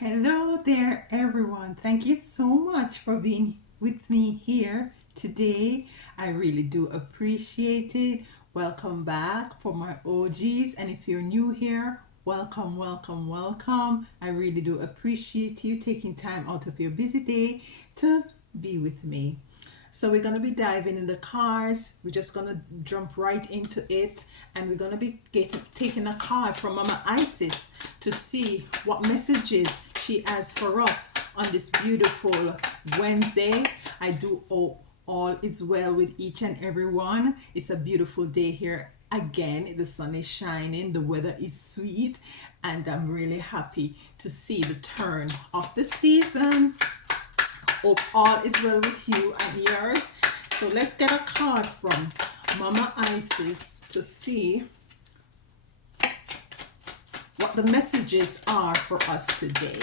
Hello there, everyone. Thank you so much for being with me here today. I really do appreciate it. Welcome back for my OGs. And if you're new here, welcome, welcome, welcome. I really do appreciate you taking time out of your busy day to be with me. So we're gonna be diving in the cards. We're just gonna jump right into it, and we're gonna be taking a card from Mama Isis to see what messages she has for us on this beautiful Wednesday. I do hope all is well with each and every one. It's a beautiful day here again. The sun is shining, the weather is sweet, and I'm really happy to see the turn of the season. Hope all is well with you and yours. So let's get a card from Mama Isis to see what the messages are for us today.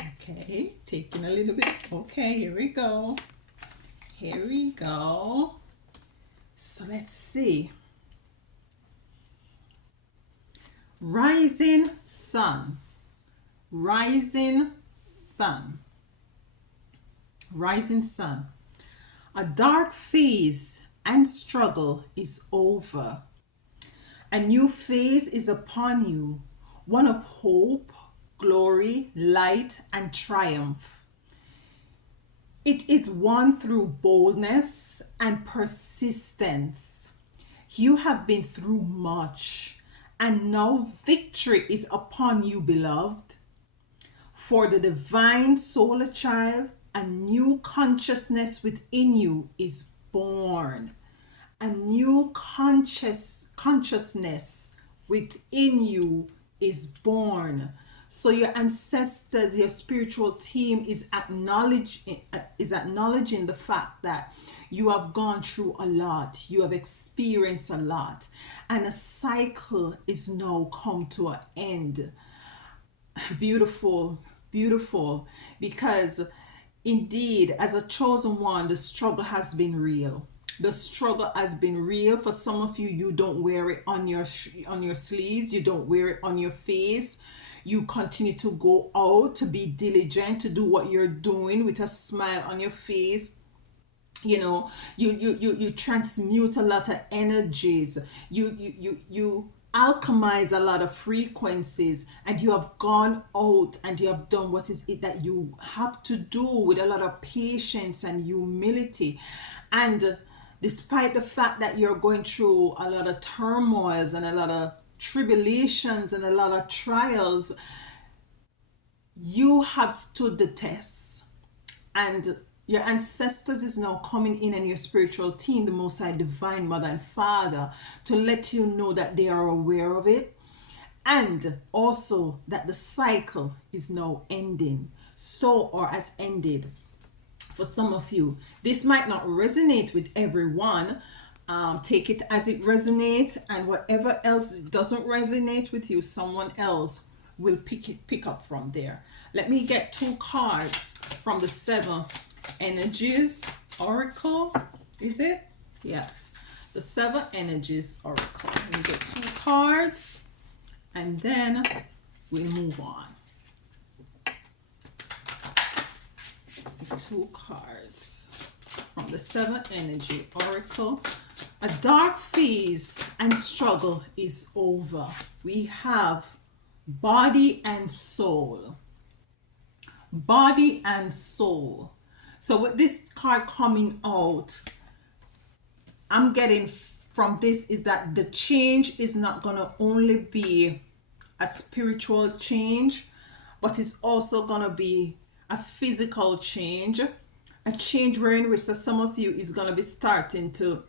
Okay, taking a little bit. Okay, here we go. Here we go. So let's see. Rising sun, rising sun, rising sun. A dark phase and struggle is over. A new phase is upon you, one of hope, glory, light, and triumph. It is won through boldness and persistence. You have been through much, and now victory is upon you, beloved. For the divine soul child, a new consciousness within you is born. A new consciousness within you is born. So your ancestors, your spiritual team is acknowledging the fact that you have gone through a lot, you have experienced a lot, and a cycle is now come to an end. Beautiful, beautiful, because indeed, as a chosen one, the struggle has been real. The struggle has been real. For some of you, you don't wear it on your sleeves, you don't wear it on your face. You continue to go out to be diligent, to do what you're doing with a smile on your face. You transmute a lot of energies. You alchemize a lot of frequencies, and you have gone out and you have done what is it that you have to do with a lot of patience and humility. And despite the fact that you're going through a lot of turmoils and a lot of tribulations and a lot of trials, you have stood the test, and your ancestors is now coming in, and your spiritual team, the Most High Divine Mother and Father, to let you know that they are aware of it, and also that the cycle is now ending, or has ended. For some of you, this might not resonate with everyone. Take it as it resonates, and whatever else doesn't resonate with you, someone else will pick up from there. Let me get two cards from the Seven Energies Oracle. Is it? Yes, the Seven Energies Oracle. Let me get two cards, and then we'll move on. Two cards from the Seven Energy Oracle. A dark phase and struggle is over. We have body and soul. Body and soul. So with this card coming out, I'm getting from this is that the change is not going to only be a spiritual change, but it's also going to be a physical change, a change wherein which some of you is going to be starting to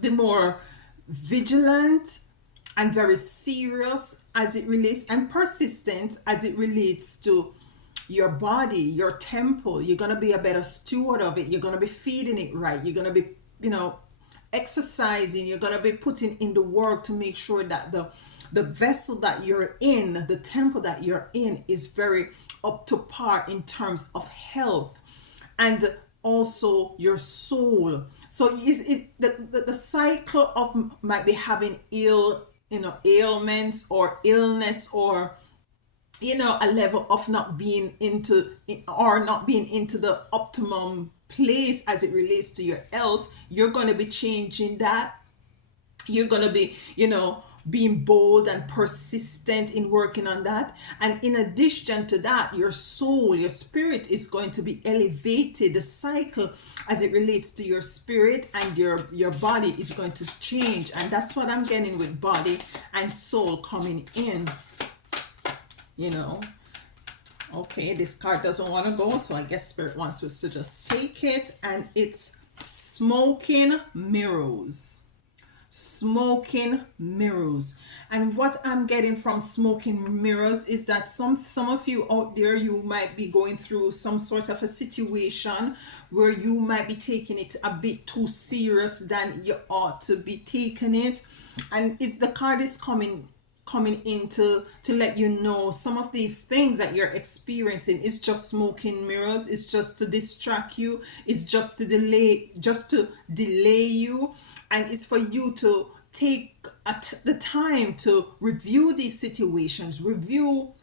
be more vigilant and very serious as it relates, and persistent as it relates to your body, your temple. You're going to be a better steward of it. You're going to be feeding it right. You're going to be, exercising. You're going to be putting in the work to make sure that the vessel that you're in, the temple that you're in, is very up to par in terms of health. And also your soul. So the cycle of might be having ailments or illness, or a level of not being into, or not being into the optimum place as it relates to your health. You're going to be changing that. You're going to be being bold and persistent in working on that. And in addition to that, your soul, your spirit is going to be elevated. The cycle as it relates to your spirit and your body is going to change. And that's what I'm getting with body and soul coming in. Okay, this card doesn't want to go, so I guess spirit wants us to just take it. And it's smoking mirrors. Smoking mirrors. And what I'm getting from smoking mirrors is that some of you out there, you might be going through some sort of a situation where you might be taking it a bit too serious than you ought to be taking it. And the card is coming in to let you know some of these things that you're experiencing is just smoking mirrors. It's just to distract you. It's just to delay you. And it's for you to take the time to review these situations, review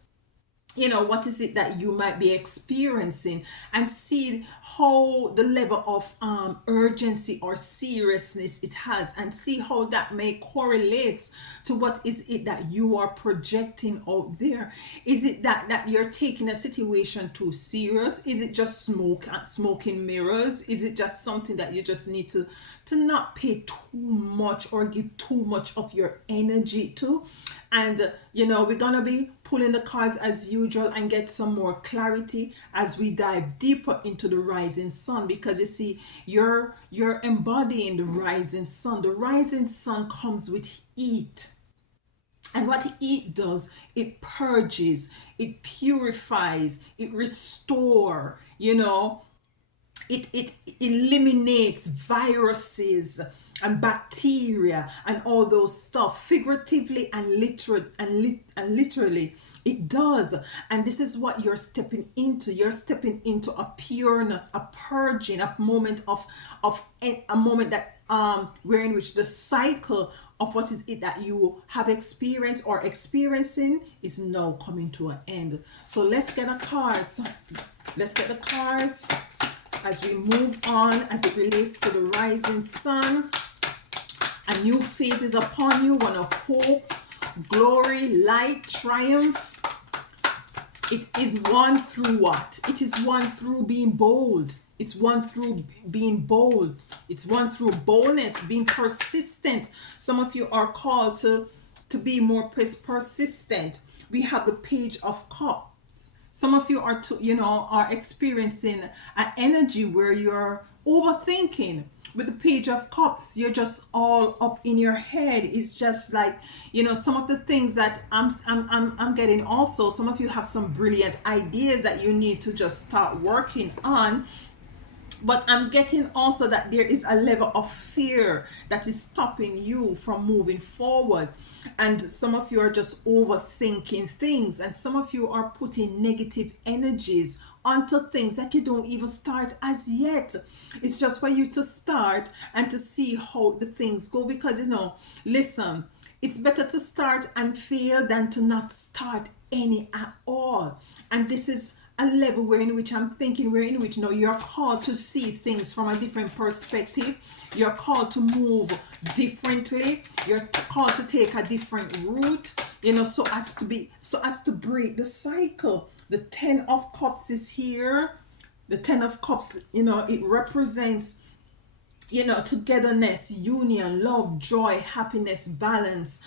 what is it that you might be experiencing, and see how the level of urgency or seriousness it has, and see how that may correlates to what is it that you are projecting out there. Is it that you're taking a situation too serious? Is it just smoking mirrors? Is it just something that you just need to not pay too much or give too much of your energy to? And we're gonna be pulling the cards as usual and get some more clarity as we dive deeper into the rising sun, because you see, you're embodying the rising sun. The rising sun comes with heat. And what heat does, it purges, it purifies, it restores, it eliminates viruses and bacteria and all those stuff, figuratively and literally it does. And this is what you're stepping into. You're stepping into a pureness, a purging, a moment a moment that where in which the cycle of what is it that you have experienced or experiencing is now coming to an end. So let's get the cards as we move on as it relates to the rising sun. A new phase is upon you, one of hope, glory, light, triumph. It is won through what? It is won through being bold. It's won through being bold. It's won through boldness, being persistent. Some of you are called to be more persistent. We have the Page of Cups. Some of you are experiencing an energy where you're overthinking. With the Page of Cups, you're just all up in your head. It's just like, some of the things that I'm getting also. Some of you have some brilliant ideas that you need to just start working on. But I'm getting also that there is a level of fear that is stopping you from moving forward. And some of you are just overthinking things. And some of you are putting negative energies onto things that you don't even start as yet. It's just for you to start and to see how the things go. Because, listen, it's better to start and fail than to not start any at all. And this is a level where in which you're called to see things from a different perspective. You're called to move differently. You're called to take a different route, so as to break the cycle. The 10 of Cups is here. The 10 of Cups, it represents, togetherness, union, love, joy, happiness, balance,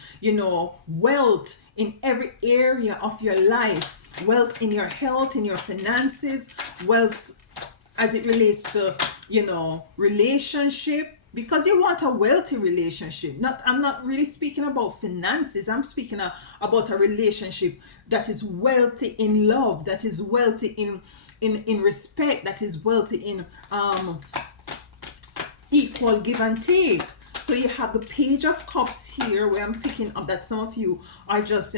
wealth in every area of your life. Wealth in your health, in your finances, wealth as it relates to, relationship, because you want a wealthy relationship. I'm not really speaking about finances. I'm speaking about a relationship that is wealthy in love, that is wealthy in respect, that is wealthy in equal give and take. So you have the Page of Cups here, where I'm picking up that some of you are just,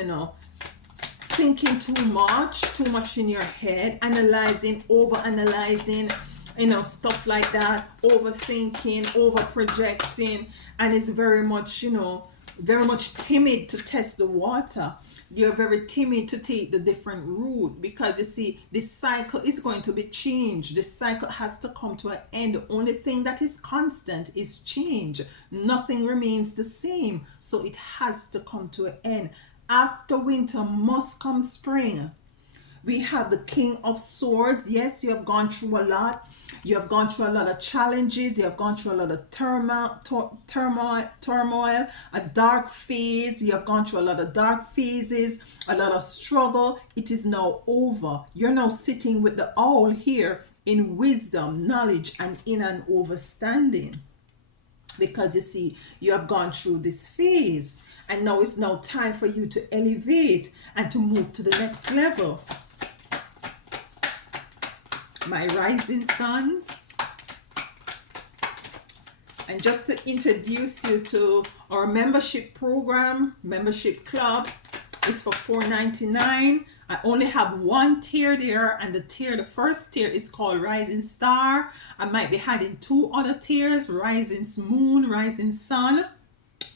thinking too much in your head, analyzing, over analyzing, stuff like that, overthinking, over projecting, and is very much, very much timid to test the water. You're very timid to take the different route, because you see, this cycle is going to be changed. This cycle has to come to an end. The only thing that is constant is change. Nothing remains the same. So it has to come to an end. After winter must come spring. We have the King of Swords. Yes, you have gone through a lot. You have gone through a lot of challenges. You have gone through a lot of turmoil, a dark phase. You have gone through a lot of dark phases, a lot of struggle. It is now over. You're now sitting with the owl here in wisdom, knowledge, and in an overstanding. Because you see, you have gone through this phase, and now it's now time for you to elevate and to move to the next level. My rising suns, and just to introduce you to our membership program, membership club is for $4.99. I only have one tier there, and the first tier is called Rising Star. I might be adding 2 other tiers, Rising Moon, Rising Sun.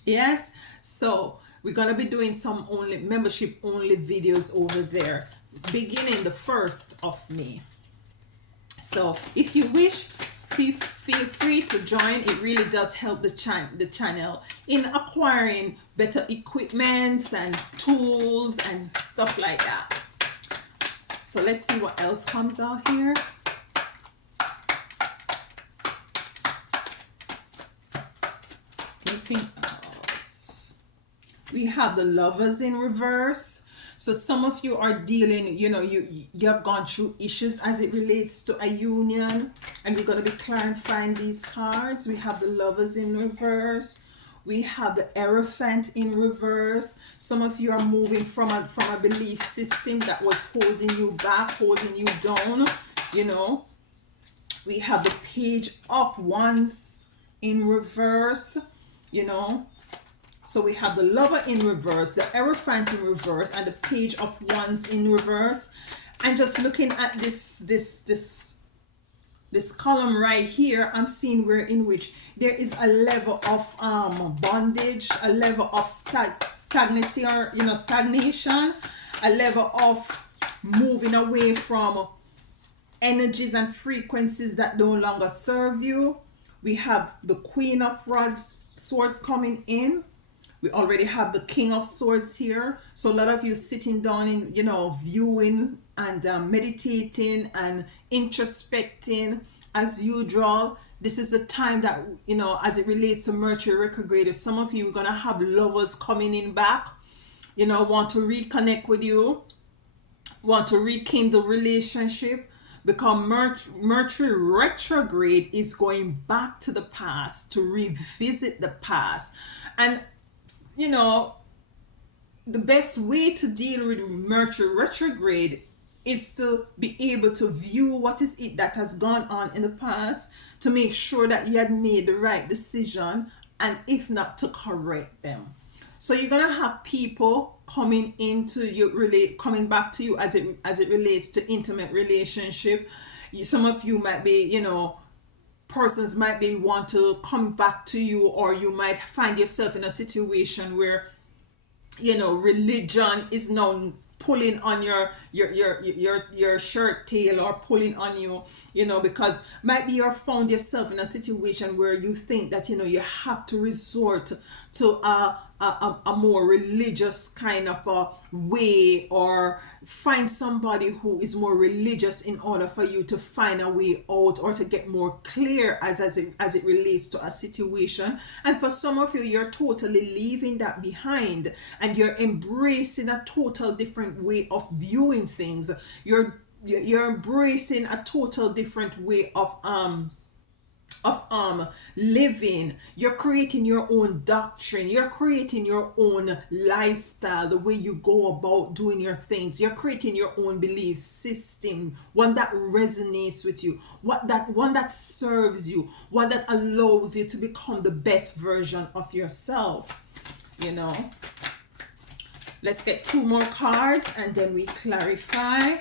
Yes, so we're gonna be doing some membership only videos over there beginning the 1st of May. So if you wish, feel free to join. It really does help the channel in acquiring better equipments and tools and stuff like that. So let's see what else comes out here. Anything else? We have the Lovers in reverse. So some of you are dealing, you have gone through issues as it relates to a union, and we're going to be clarifying these cards. We have the Lovers in reverse. We have the Hierophant in reverse. Some of you are moving from a belief system that was holding you back, holding you down, We have the Page of Wands in reverse, So we have the Lover in reverse, the Hierophant in reverse, and the Page of Wands in reverse. And just looking at this column right here, I'm seeing in which there is a level of bondage, a level of stagnation, a level of moving away from energies and frequencies that no longer serve you. We have the Queen of Swords coming in. We already have the King of Swords here. So a lot of you sitting down and, viewing and meditating and introspecting as usual. This is the time that, as it relates to Mercury retrograde, some of you are going to have lovers coming in back, want to reconnect with you, want to rekindle relationship, because Mercury retrograde is going back to the past to revisit the past. And the best way to deal with Mercury retrograde is to be able to view what is it that has gone on in the past, to make sure that you had made the right decision, and if not, to correct them. So you're gonna have people coming back to you as it relates to intimate relationship. Some of you might be, persons might be want to come back to you, or you might find yourself in a situation where religion is now pulling on your shirt tail, or pulling on you, because maybe you found yourself in a situation where you think that you have to resort to a more religious kind of a way, or find somebody who is more religious in order for you to find a way out, or to get more clear as it relates to a situation. And for some of you, you're totally leaving that behind, and you're embracing a total different way of viewing things. You're embracing a total different way of living. You're creating your own doctrine, you're creating your own lifestyle, the way you go about doing your things. You're creating your own belief system, one that resonates with you, one that serves you, one that allows you to become the best version of yourself. Let's get 2 more cards and then we clarify.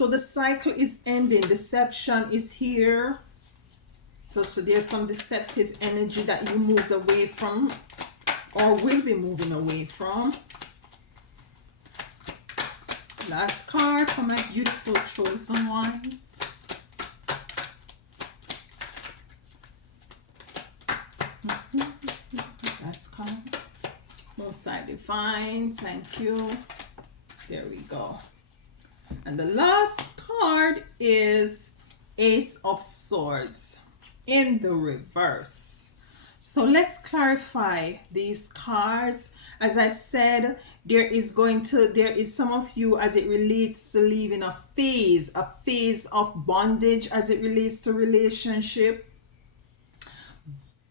So the cycle is ending. Deception is here. So there's some deceptive energy that you moved away from or will be moving away from. Last card for my beautiful chosen ones. Last card. Most High Divine, thank you. There we go. And the last card is Ace of Swords in the reverse. So let's clarify these cards. As I said, there is some of you, as it relates to leaving a phase of bondage as it relates to relationship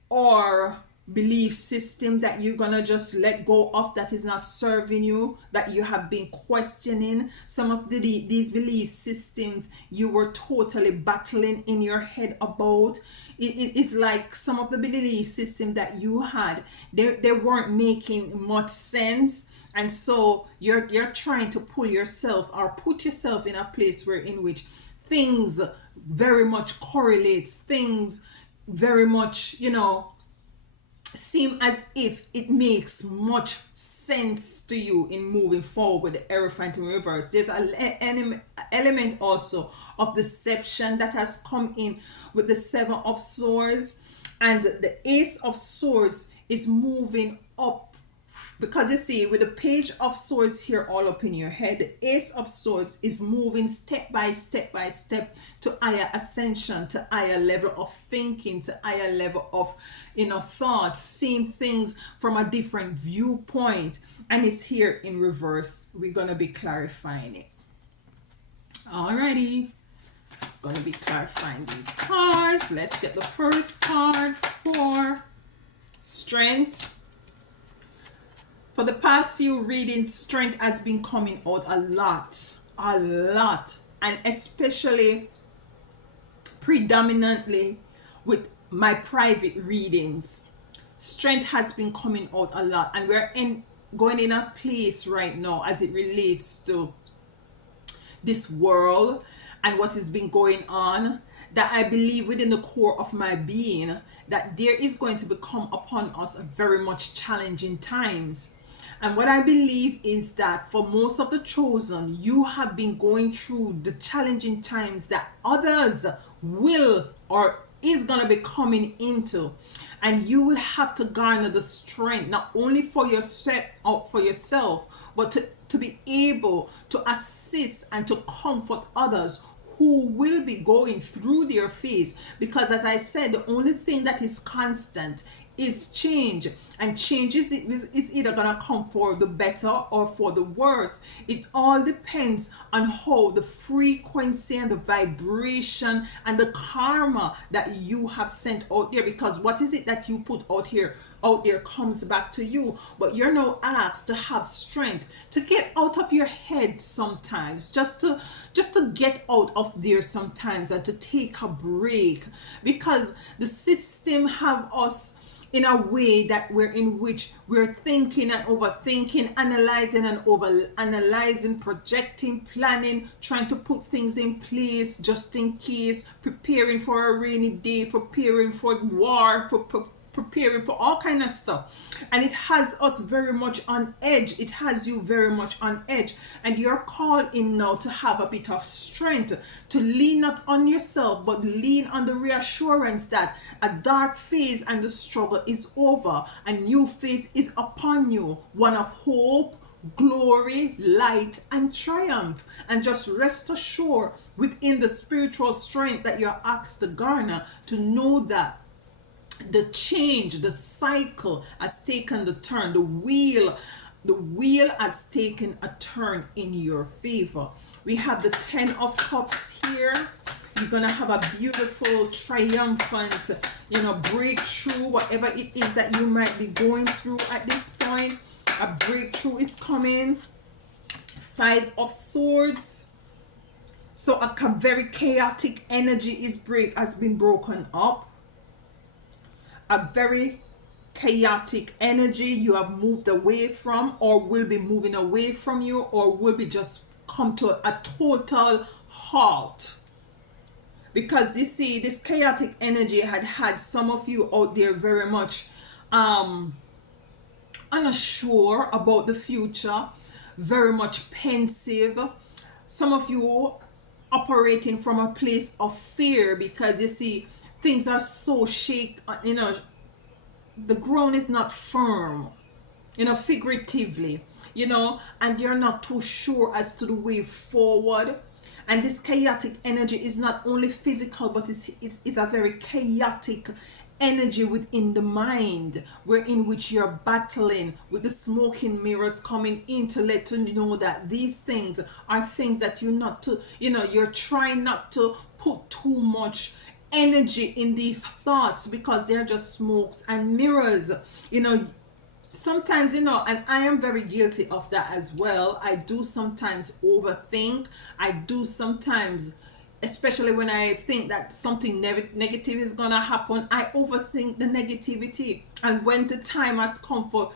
or belief system that you're gonna just let go of, that is not serving you, that you have been questioning. Some of these belief systems you were totally battling in your head about. It's like some of the belief system that you had, they weren't making much sense, and so you're trying to pull yourself or put yourself in a place where in which things very much correlates, things very much, seem as if it makes much sense to you in moving forward with the Hierophant in reverse. There's an element also of deception that has come in with the Seven of Swords, and the Ace of Swords is moving up. Because you see, with the Page of Swords here all up in your head, the Ace of Swords is moving step by step by step to higher ascension, to higher level of thinking, to higher level of thoughts, seeing things from a different viewpoint. And it's here in reverse. We're going to be clarifying it. Alrighty. Going to be clarifying these cards. Let's get the first card for Strength. For the past few readings, strength has been coming out a lot, and especially predominantly with my private readings. Strength has been coming out a lot, and we're going in a place right now as it relates to this world and what has been going on, that I believe within the core of my being that there is going to become upon us very much challenging times. And what I believe is that for most of the chosen, you have been going through the challenging times that others will or is going to be coming into. And you will have to garner the strength, not only for yourself, but to be able to assist and to comfort others who will be going through their phase. Because as I said, the only thing that is constant is change, and change is either gonna come for the better or for the worse. It all depends on how the frequency and the vibration and the karma that you have sent out there, because what is it that you put out there comes back to you. But you're now asked to have strength to get out of your head sometimes, just to get out of there sometimes, and to take a break, because the system have us in a way that we're thinking and overthinking, analyzing and over analyzing, projecting, planning, trying to put things in place just in case, preparing for a rainy day, preparing for war, preparing for all kind of stuff. And it has us very much on edge. It has you very much on edge, and you're called in now to have a bit of strength, to lean not on yourself but lean on the reassurance that a dark phase and the struggle is over. A new phase is upon you, one of hope, glory, light and triumph. And just rest assured within the spiritual strength that you're asked to garner, to know that the change, the cycle has taken the turn. The wheel has taken a turn in your favor. We have the 10 of Cups here. You're gonna have a beautiful, triumphant, breakthrough, whatever it is that you might be going through at this point. A breakthrough is coming. 5 of Swords. So a very chaotic energy has been broken up. A very chaotic energy you have moved away from, or will be moving away from you, or will be just come to a total halt, because you see this chaotic energy had some of you out there very much unsure about the future, very much pensive. Some of you operating from a place of fear, because you see things are so shake, the ground is not firm, figuratively, and you're not too sure as to the way forward. And this chaotic energy is not only physical, but it's a very chaotic energy within the mind, where in which you're battling with the smoking mirrors coming in to let you know that these things are things that you're not to, you're trying not to put too much energy in these thoughts, because they're just smokes and mirrors. Sometimes, and I am very guilty of that as well. I do sometimes overthink. I do sometimes, especially when I think that something negative is gonna happen, I overthink the negativity. And when the time has come for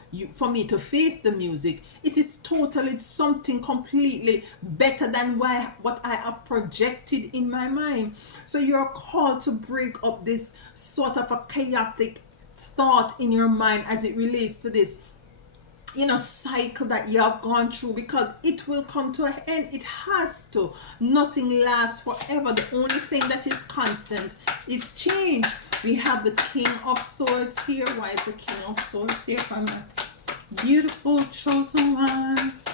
me to face the music, it is totally something completely better than what I have projected in my mind. So you're called to break up this sort of a chaotic thought in your mind as it relates to this cycle that you have gone through, because it will come to an end. It has to. Nothing lasts forever. The only thing that is constant is change. We have the King of Swords here. Why is the King of Swords here for my beautiful chosen ones?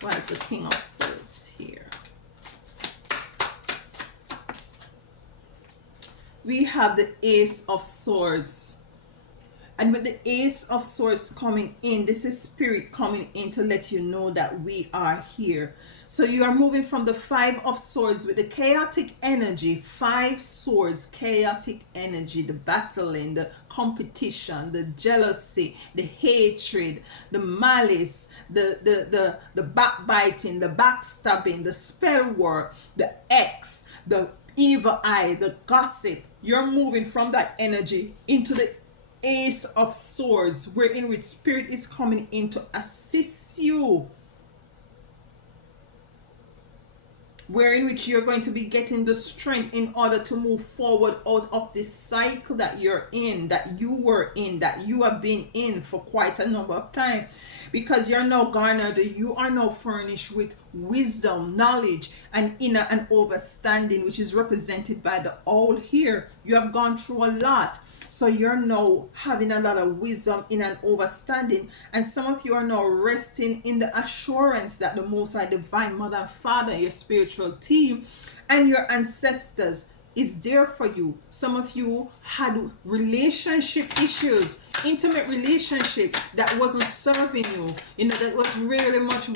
Why is the King of Swords here? We have the Ace of Swords. And with the Ace of Swords coming in, this is Spirit coming in to let you know that we are here. So you are moving from the Five of Swords with the chaotic energy, 5 swords, chaotic energy, the battling, the competition, the jealousy, the hatred, the malice, the backbiting, the backstabbing, the spell work, the X, the evil eye, the gossip. You're moving from that energy into the Ace of Swords, wherein which Spirit is coming in to assist you, wherein which you're going to be getting the strength in order to move forward out of this cycle that you're in, that you were in, that you have been in for quite a number of time, because you're now garnered, you are now furnished with wisdom, knowledge, and inner and overstanding, which is represented by the owl here. You have gone through a lot. So you're now having a lot of wisdom in an overstanding, and some of you are now resting in the assurance that the Most High Divine Mother and Father, your spiritual team, and your ancestors is there for you. Some of you had relationship issues, intimate relationship that wasn't serving you, that was really much,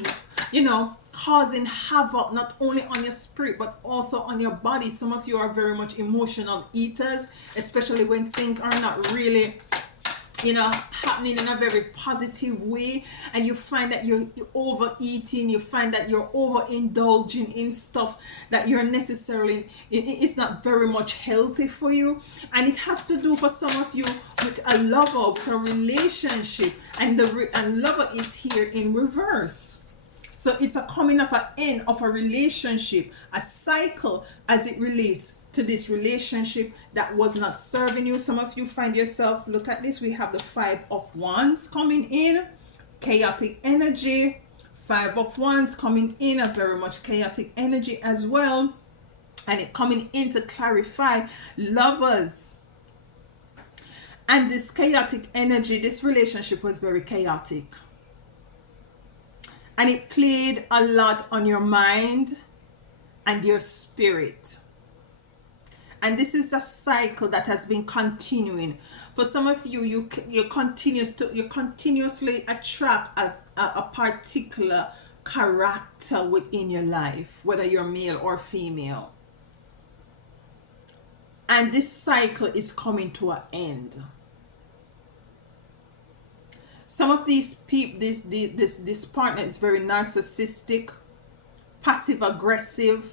causing havoc not only on your spirit but also on your body. Some of you are very much emotional eaters, especially when things are not really happening in a very positive way, and you find that you're overeating, you find that you're overindulging in stuff that you're necessarily, it's not very much healthy for you. And it has to do for some of you with a lover, with a relationship, and the lover is here in reverse. So it's a coming of an end of a relationship, a cycle as it relates to this relationship that was not serving you. Some of you find yourself, look at this, we have the 5 of Wands coming in, chaotic energy, 5 of Wands coming in, a very much chaotic energy as well, and it coming in to clarify lovers. And this chaotic energy, this relationship was very chaotic. And it played a lot on your mind and your spirit. And this is a cycle that has been continuing. For some of you, you continuously attract a particular character within your life, whether you're male or female. And this cycle is coming to an end. Some of these people, this partner is very narcissistic, passive aggressive,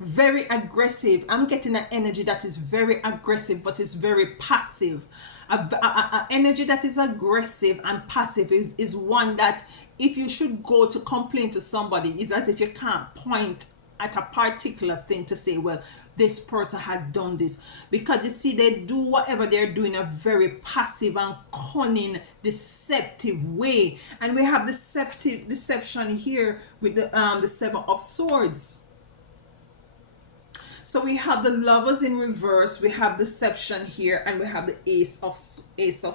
very aggressive. I'm getting an energy that is very aggressive, but it's very passive. A energy that is aggressive and passive is one that, if you should go to complain to somebody, is as if you can't point at a particular thing to say, well, this person had done this. Because you see, they do whatever they're doing in a very passive and cunning, deceptive way. And we have deception here with the Seven of Swords. So we have the Lovers in reverse, we have deception here, and we have the Ace of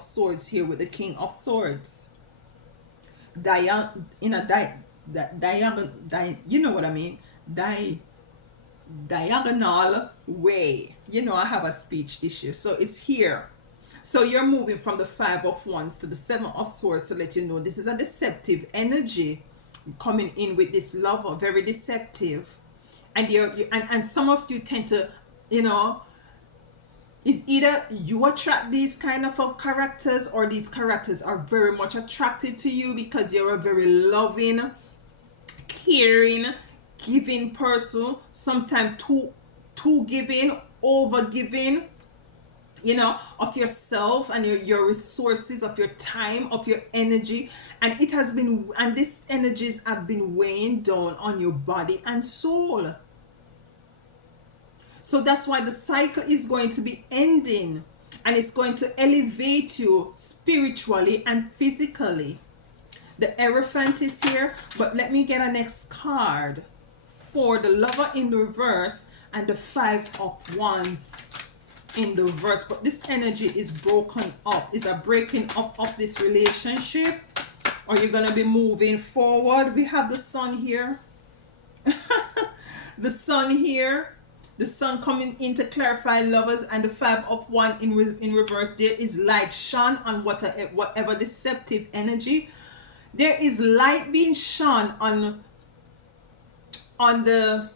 Swords here with the King of Swords. You know what I mean? Diagonal way. You know, I have a speech issue. So it's here. So you're moving from the Five of Wands to the Seven of Swords to let you know this is a deceptive energy coming in with this Lover, very deceptive. And and some of you tend to, you know, is either you attract these kind of characters, or these characters are very much attracted to you because you're a very loving, caring, giving person, sometimes too giving, over giving, you know, of yourself and your resources, of your time, of your energy. And it has been, and these energies have been weighing down on your body and soul. So that's why the cycle is going to be ending, and it's going to elevate you spiritually and physically. The Hierophant is here, but let me get a next card for the Lover in the reverse and the Five of Wands in the reverse. But this energy is broken up. Is a breaking up of this relationship, or you're going to be moving forward. We have the Sun here. The Sun here. The Sun coming in to clarify Lovers, and the Five of Wands in reverse. There is light shone on whatever deceptive energy. There is light being shone on the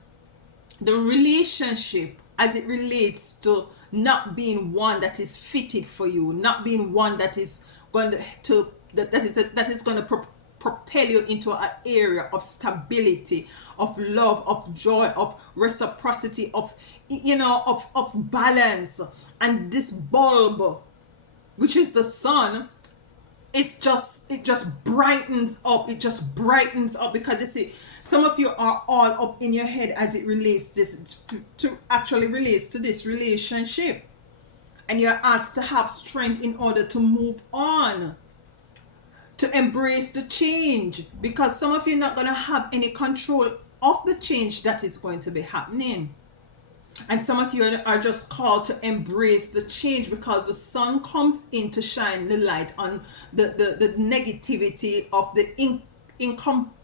relationship as it relates to not being one that is fitted for you, not being one that is going to that is going to propel you into an area of stability, of love, of joy, of reciprocity, of, you know, of balance. And this bulb, which is the Sun, it just brightens up. It just brightens up, because you see, some of you are all up in your head as it relates to this relationship, and you're asked to have strength in order to move on, to embrace the change, because some of you are not going to have any control of the change that is going to be happening. And some of you are just called to embrace the change, because the Sun comes in to shine the light on the negativity of the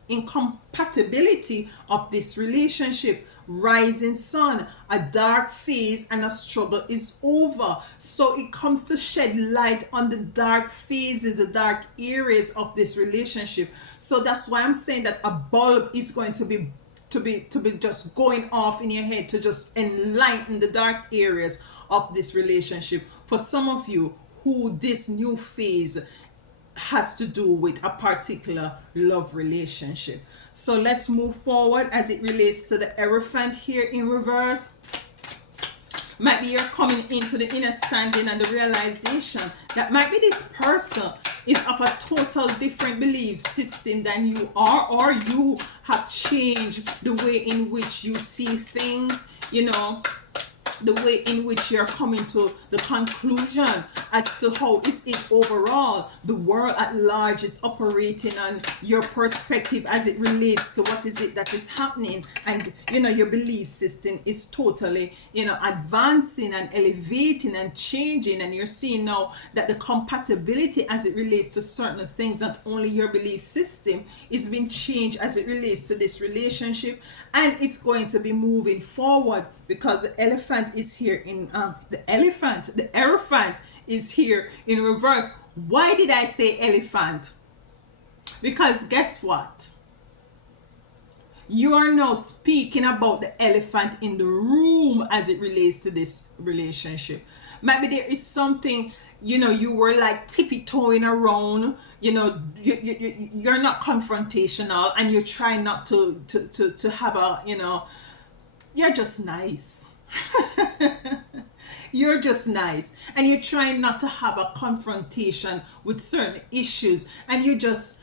incompatibility of this relationship. Rising Sun, a dark phase and a struggle is over. So it comes to shed light on the dark phases, the dark areas of this relationship. So that's why I'm saying that a bulb is going to be just going off in your head to just enlighten the dark areas of this relationship. For some of you, who this new phase has to do with a particular love relationship. So let's move forward as it relates to the Hierophant here in reverse. Might be you're coming into the understanding and the realization that might be this person is of a total different belief system than you are, or you have changed the way in which you see things, you know, the way in which you're coming to the conclusion as to how is it overall the world at large is operating, on your perspective as it relates to what is it that is happening. And you know, your belief system is totally, you know, advancing and elevating and changing, and you're seeing now that the compatibility as it relates to certain things, not only your belief system, is being changed as it relates to this relationship, and it's going to be moving forward, because the elephant is here in the Hierophant is here in reverse. Why did I say elephant? Because guess what? You are now speaking about the elephant in the room as it relates to this relationship. Maybe there is something, you know, you were like tippy-toeing around, you know, you're not confrontational, and you're trying not to have a, you know, you're just nice. You're just nice, and you're trying not to have a confrontation with certain issues, and you're just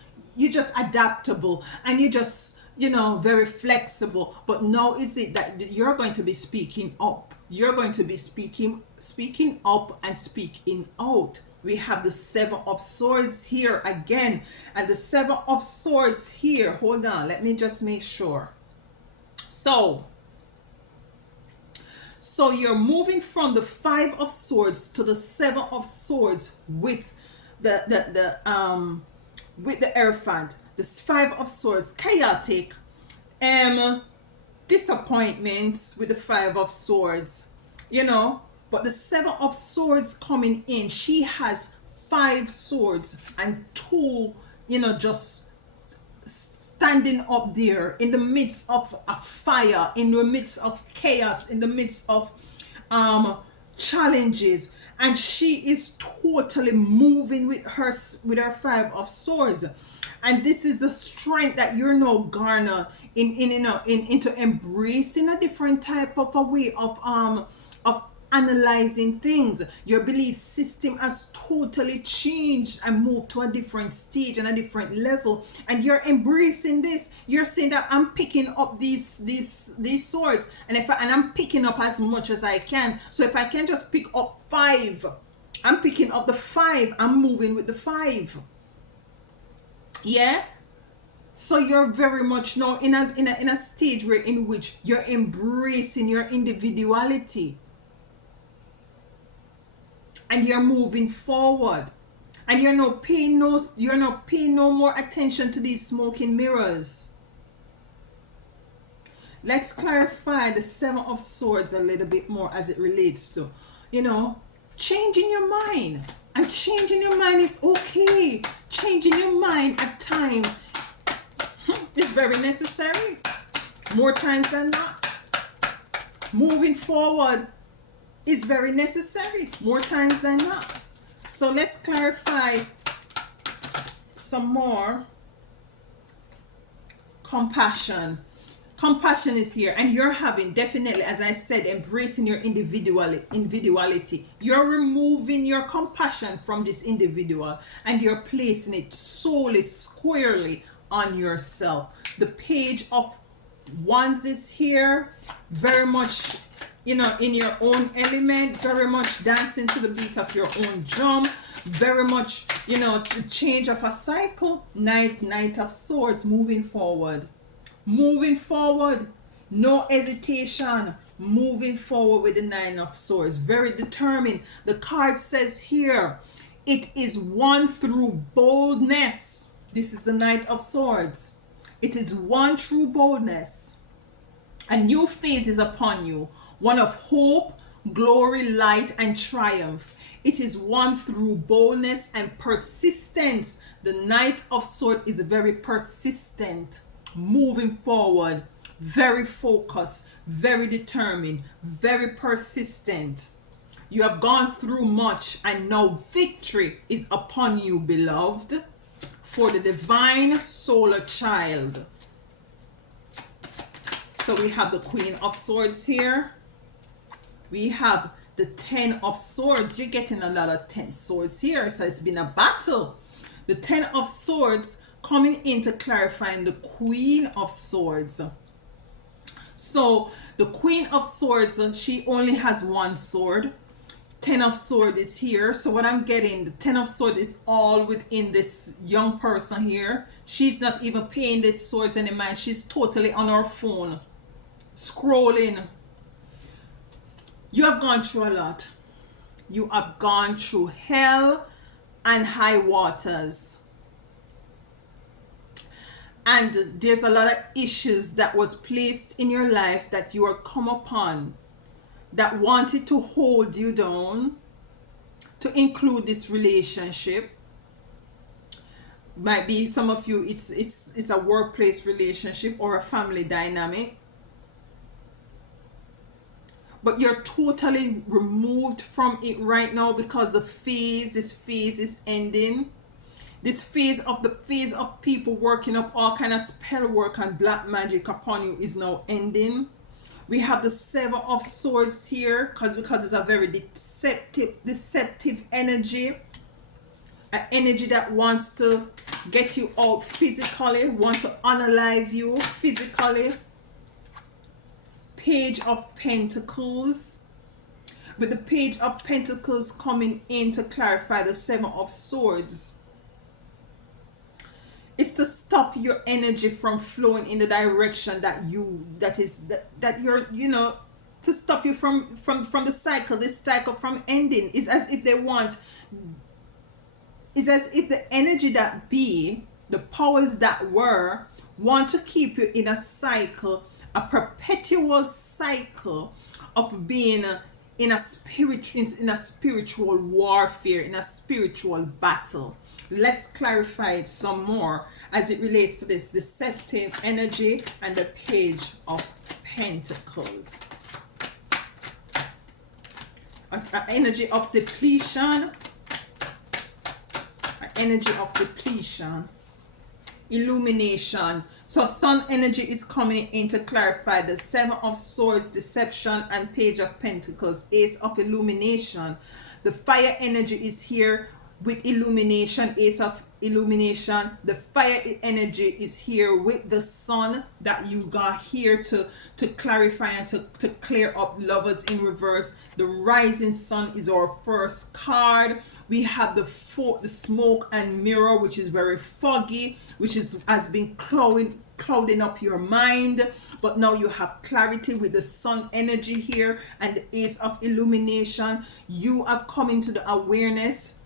adaptable, and you just, very flexible. But now is it that you're going to be speaking up, you're going to be speaking up and speaking out. We have the Seven of Swords here again, and the Seven of Swords here, hold on, let me just make sure. So you're moving from the Five of Swords to the Seven of Swords with the Hierophant. This Five of Swords, chaotic, disappointments with the Five of Swords, but the Seven of Swords coming in, she has five swords and two, just standing up there in the midst of a fire, in the midst of chaos, in the midst of challenges, and she is totally moving with her Five of Swords. And this is the strength that you're now garnered into embracing a different type of a way of analyzing things. Your belief system has totally changed and moved to a different stage and a different level, and you're embracing this. You're saying that I'm picking up these swords, and I'm picking up as much as I can. So if I can just pick up five, I'm picking up the five. I'm moving with the five. Yeah. So you're very much now in a stage where in which you're embracing your individuality, and you're moving forward, and you're not paying no more attention to these smoking mirrors. Let's clarify the Seven of Swords a little bit more as it relates to, changing your mind. And changing your mind is okay. Changing your mind at times is very necessary, more times than not. Moving forward is very necessary, more times than not. So let's clarify some more. Compassion. Compassion is here, and you're having, definitely, as I said, embracing your individuality. You're removing your compassion from this individual, and you're placing it solely, squarely on yourself. The Page of Wands is here, very much, in your own element, very much dancing to the beat of your own drum, very much, the change of a cycle. Knight of Swords, moving forward, no hesitation, moving forward with the Nine of Swords, very determined. The card says here, it is won through boldness. This is the Knight of Swords. It is won through boldness. A new phase is upon you, one of hope, glory, light, and triumph. It is won through boldness and persistence. The Knight of Swords is very persistent, moving forward, very focused, very determined, very persistent. You have gone through much, and now victory is upon you, beloved, for the divine solar child. So we have the Queen of Swords here. We have the Ten of Swords. You're getting a lot of 10 swords here, so it's been a battle. The Ten of Swords coming into clarifying the Queen of Swords. So the Queen of Swords, she only has one sword. Ten of Swords is here. So what I'm getting, the Ten of Swords is all within this young person here. She's not even paying these swords any mind. She's totally on her phone, scrolling. You have gone through a lot. You have gone through hell and high waters. And there's a lot of issues that was placed in your life that you are come upon, that wanted to hold you down, to include this relationship. Might be some of you, it's a workplace relationship or a family dynamic. But you're totally removed from it right now because this phase is ending. This phase of people working up all kind of spell work and black magic upon you is now ending. We have the Seven of Swords here because it's a very deceptive energy, an energy that wants to get you out physically, want to unalive you physically. Page of Pentacles, with the Page of Pentacles coming in to clarify the Seven of Swords. It's to stop your energy from flowing in the direction that you're, you know, to stop you from the cycle, this cycle from ending. It's as if they want, it's as if the energy that be, the powers that were, want to keep you in a cycle, a perpetual cycle of being in a spiritual warfare, in a spiritual battle. Let's clarify it some more as it relates to this deceptive energy and the Page of Pentacles. An energy of depletion, an energy of depletion, illumination. So sun energy is coming in to clarify the Seven of Swords, deception, and Page of Pentacles, Ace of Illumination. The fire energy is here with illumination, Ace of Illumination. The fire energy is here with the sun that you got here to clarify and to clear up Lovers in reverse. The rising sun is our first card. We have the smoke and mirror, which is very foggy, which has been clouding up your mind. But now you have clarity with the sun energy here and the Ace of Illumination. You have come into the awareness,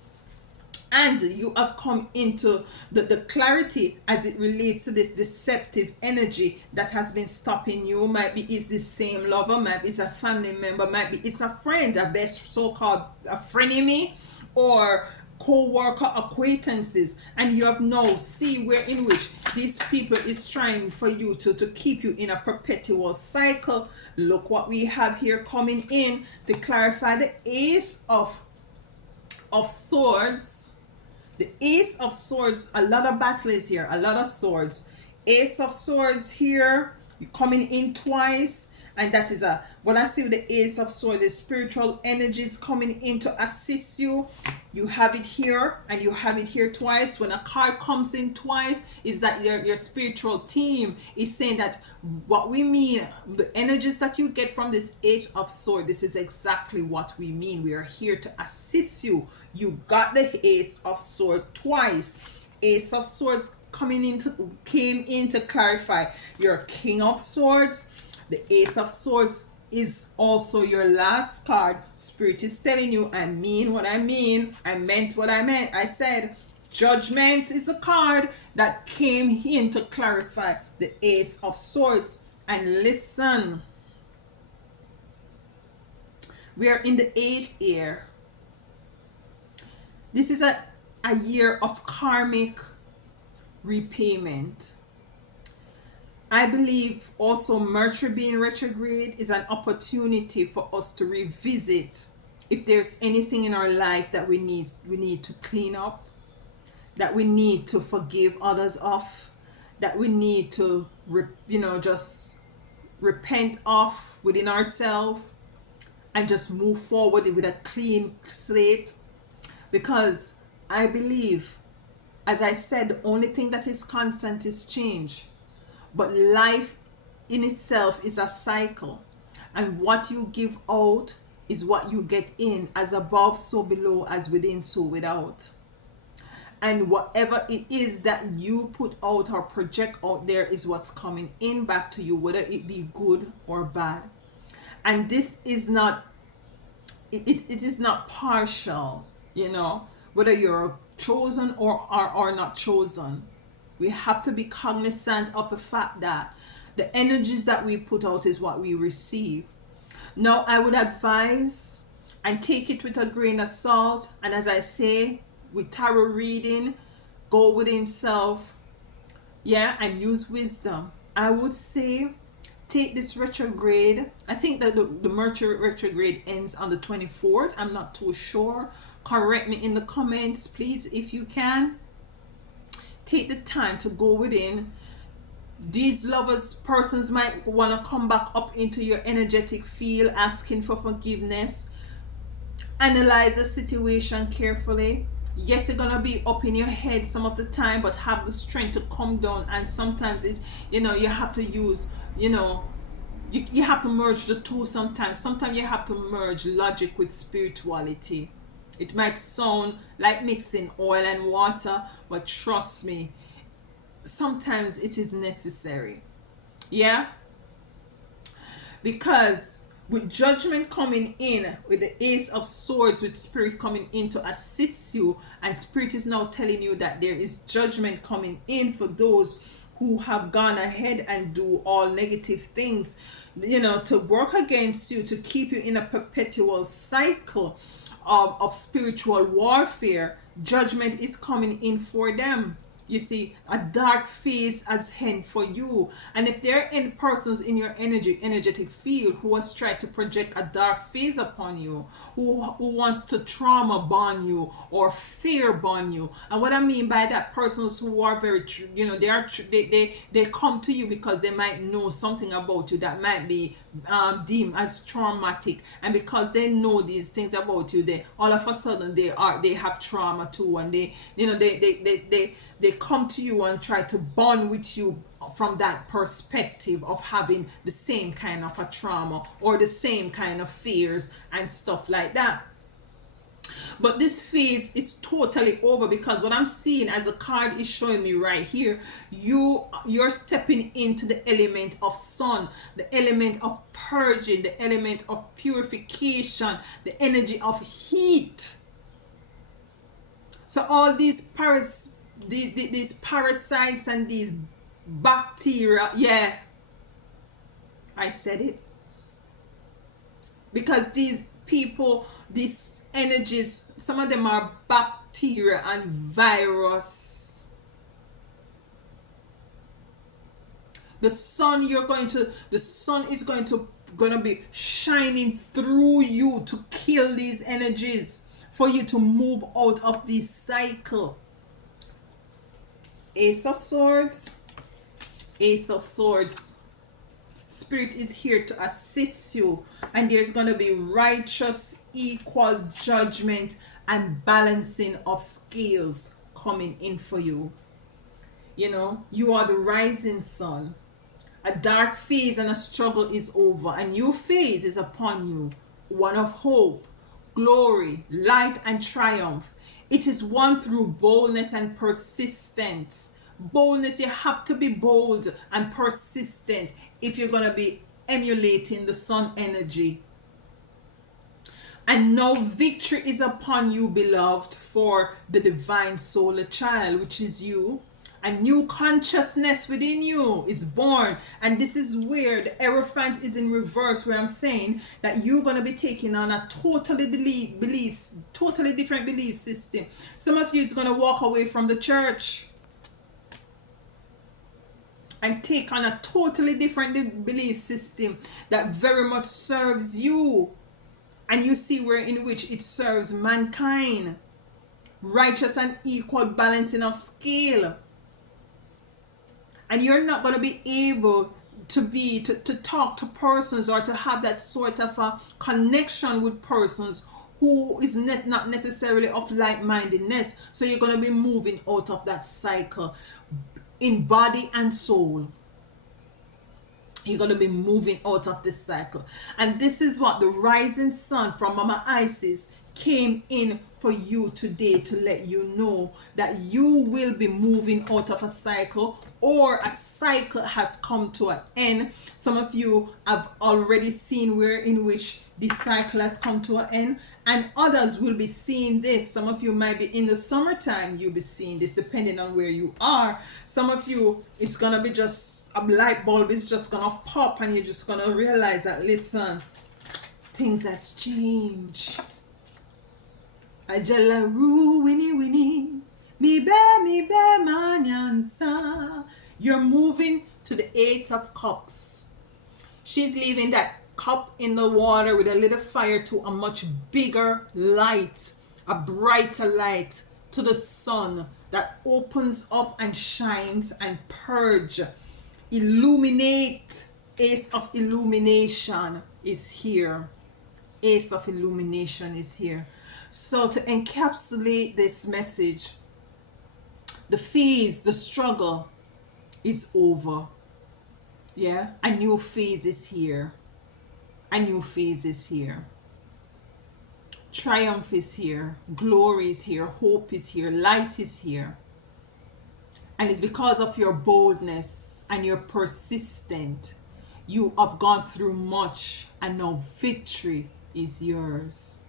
and you have come into the clarity as it relates to this deceptive energy that has been stopping you. Might be it's the same lover, might be it's a family member, might be it's a friend, a best so-called a frenemy, or co-worker acquaintances, and you have now see where in which these people is trying for you to keep you in a perpetual cycle. Look what we have here coming in to clarify the Ace of Swords. The Ace of Swords, a lot of battles here, a lot of swords. Ace of Swords here, you're coming in twice, and that is what I see with the Ace of Swords is spiritual energies coming in to assist you. You have it here and you have it here twice. When a card comes in twice, is that your spiritual team is saying that what we mean, the energies that you get from this Ace of Swords, this is exactly what we mean. We are here to assist you. You got the Ace of Swords twice. Ace of Swords came in to clarify your King of Swords. The Ace of Swords is also your last card. Spirit is telling you, I mean what I mean. I meant what I meant. I said Judgment is a card that came in to clarify the Ace of Swords. And listen, we are in the 8th year. This is a year of karmic repayment. I believe also Mercury being retrograde is an opportunity for us to revisit if there's anything in our life that we need to clean up, that we need to forgive others of, that we need to just repent of within ourselves and just move forward with a clean slate. Because I believe, as I said, the only thing that is constant is change. But life in itself is a cycle. And what you give out is what you get in. As above, so below, as within, so without. And whatever it is that you put out or project out there is what's coming in back to you, whether it be good or bad. And this is not, it is not partial, whether you're chosen or are not chosen. We have to be cognizant of the fact that the energies that we put out is what we receive. Now, I would advise and take it with a grain of salt. And as I say, with tarot reading, go within self, and use wisdom. I would say take this retrograde. I think that the Mercury retrograde ends on the 24th. I'm not too sure. Correct me in the comments, please, if you can. Take the time to go within, These lovers persons might want to come back up into your energetic field, asking for forgiveness. Analyze the situation carefully. Yes, you're gonna be up in your head some of the time, but have the strength to come down. And sometimes it's, you have to use, you have to merge the two. Sometimes you have to merge logic with spirituality. It might sound like mixing oil and water, but trust me, sometimes it is necessary. Yeah, because with judgment coming in, with the ace of swords, with spirit coming in to assist you, and spirit is now telling you that there is judgment coming in for those who have gone ahead and do all negative things, to work against you, to keep you in a perpetual cycle of spiritual warfare. Judgment is coming in for them. You see, a dark phase has hand for you. And if there are any persons in your energetic field who has tried to project a dark phase upon you, who wants to trauma bond you or fear bond you, and what I mean by that, persons who are very, they come to you because they might know something about you that might be deemed as traumatic, and because they know these things about you, they all of a sudden they have trauma too, and they come to you and try to bond with you from that perspective of having the same kind of a trauma or the same kind of fears and stuff like that. But this phase is totally over, because what I'm seeing as a card is showing me right here, you're stepping into the element of sun, the element of purging, the element of purification, the energy of heat. So all these parasites and these bacteria, yeah, I said it, because these people, these energies, some of them are bacteria and virus. The sun is going to be shining through you to kill these energies, for you to move out of this cycle. Ace of Swords, Ace of Swords. Spirit is here to assist you, and there's going to be righteous, equal judgment and balancing of scales coming in for you. You are the rising sun. A dark phase and a struggle is over. A new phase is upon you, one of hope, glory, light, and triumph. It is won through boldness and persistence. Boldness, you have to be bold and persistent if you're going to be emulating the sun energy. And now victory is upon you, beloved, for the divine solar child, which is you. A new consciousness within you is born, and this is where the Hierophant is in reverse, where I'm saying that you're going to be taking on a totally different belief system. Some of you is going to walk away from the church and take on a totally different belief system that very much serves you, and you see where in which it serves mankind. Righteous and equal balancing of scale. And you're not going to be able to talk to persons or to have that sort of a connection with persons who is not necessarily of like-mindedness. So you're going to be moving out of that cycle in body and soul. You're going to be moving out of this cycle. And this is what the rising sun from Mama Isis came in for you today, to let you know that you will be moving out of a cycle, or a cycle has come to an end. Some of you have already seen where in which this cycle has come to an end, and others will be seeing this. Some of you might be in the summertime, you'll be seeing this, depending on where you are. Some of you, it's gonna be just a light bulb is just gonna pop, and you're just gonna realize that, listen, things has changed. Ajala ru winnie mi be manyansa. You're moving to the Eight of Cups. She's leaving that cup in the water with a little fire to a much bigger light, a brighter light, to the sun that opens up and shines and purge. Illuminate. Ace of illumination is here. Ace of illumination is here. So to encapsulate this message, the phase, the struggle is over. Yeah, a new phase is here. A new phase is here. Triumph is here. Glory is here. Hope is here. Light is here. And it's because of your boldness and your persistent. You have gone through much and now victory is yours.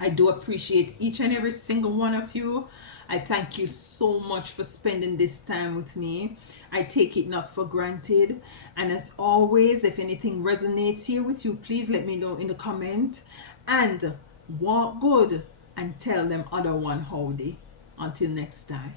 I do appreciate each and every single one of you. I thank you so much for spending this time with me. I take it not for granted. And as always, if anything resonates here with you, please let me know in the comment. And walk good and tell them other one howdy. Until next time.